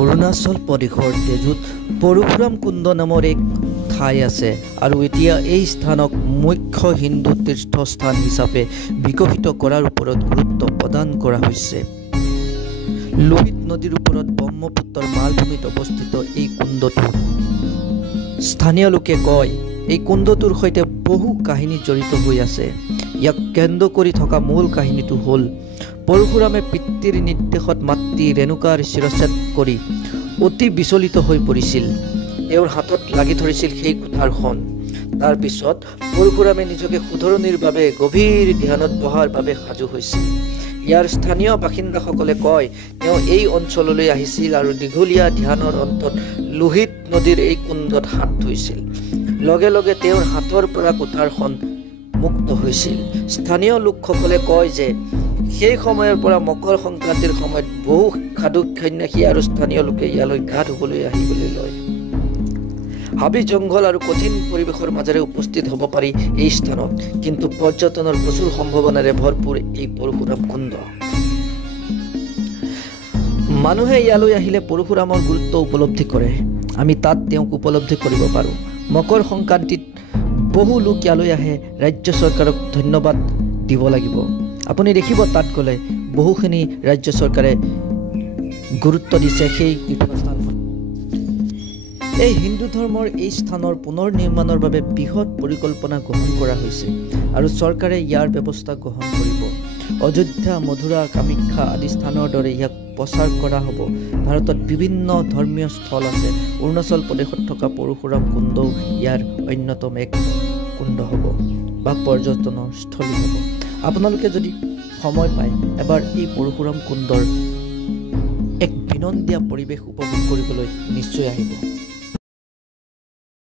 অৰুণাচল প্ৰদেশৰ তেজুত পৰশুৰাম কুণ্ড নামৰ এক ঠাই আছে আৰু এতিয়া এই স্থানক মুখ্য হিন্দু তীৰ্থস্থান হিচাপে বিকশিত কৰাৰ ওপৰত গুৰুত্ব প্ৰদান কৰা হৈছে। লোহিত নদীৰ ওপৰত ব্ৰহ্মপুত্ৰৰ মালভূমিত অৱস্থিত এই কুণ্ডটো স্থানীয় লোকে কয় এই কুণ্ডটোৰ সৈতে বহু কাহিনী জড়িত হৈ আছে। ইয়াক কেন্দ্ৰ কৰি থকা মূল কাহিনীটো হ'ল পৰশুৰামে পিতৃৰ নিৰ্দেশত মাতৃ ৰেণুকাৰ শিৰচ্ছেদ কৰি অতি বিচলিত হৈ পৰিছিল। তেওঁৰ হাতত লাগি ধৰিছিল সেই কুঠাৰখন। তাৰ পিছত পৰশুৰামে নিজকে শুধৰণিৰ বাবে গভীৰ ধ্যানত বহাৰ বাবে সাজু হৈছিল। ইয়াৰ স্থানীয় বাসিন্দাসকলে কয় তেওঁ এই অঞ্চললৈ আহিছিল আৰু দীঘলীয়া ধ্যানৰ অন্তত লোহিত নদীৰ এই কুণ্ডত হাত ধুইছিল। লগে লগে তেওঁৰ হাতৰ পৰা কুঠাৰখন মুক্ত হৈছিল। স্থানীয় লোকসকলে কয় যে সেই সময়ৰ পৰা মকৰ সংক্ৰান্তিৰ সময়ত বহু সাধু সন্যাসী আৰু স্থানীয় লোকে ইয়ালৈ গা ধুবলৈ আহিবলৈ লয়। হাবি জংঘল আৰু কঠিন পৰিৱেশৰ মাজেৰে উপস্থিত হ'ব পাৰি এই স্থানত, কিন্তু পৰ্যটনৰ প্ৰচুৰ সম্ভাৱনাৰে ভৰপূৰ এই পৰশুৰাম কুণ্ড। মানুহে ইয়ালৈ আহিলে পৰশুৰামৰ গুৰুত্ব উপলব্ধি কৰে। আমি তাত তেওঁক উপলব্ধি কৰিব পাৰোঁ। মকৰ সংক্ৰান্তিত বহু লোক ইয়ালৈ আহে। ৰাজ্য চৰকাৰক ধন্যবাদ দিব লাগিব। আপুনি দেখিব তাত গ'লে বহুখিনি ৰাজ্য চৰকাৰে গুৰুত্ব দিছে সেই তীৰ্থস্থানখন। এই হিন্দু ধৰ্মৰ এই স্থানৰ পুনৰ নিৰ্মাণৰ বাবে বৃহৎ পৰিকল্পনা গ্ৰহণ কৰা হৈছে আৰু চৰকাৰে ইয়াৰ ব্যৱস্থা গ্ৰহণ কৰিব। অযোধ্যা, মথুৰা, কামাখ্যা আদি স্থানৰ দৰে ইয়াক প্ৰচাৰ কৰা হ'ব। ভাৰতত বিভিন্ন ধৰ্মীয় স্থল আছে। অৰুণাচল প্ৰদেশত থকা পৰশুৰাম কুণ্ডও ইয়াৰ অন্যতম এক কুণ্ড হ'ব বা পৰ্যটনৰ স্থলী হ'ব। আপোনালোকে যদি সময় পায় এবাৰ এই পৰশুৰাম কুণ্ডৰ এক বিনন্দীয়া পৰিৱেশ উপভোগ কৰিবলৈ নিশ্চয় আহিব।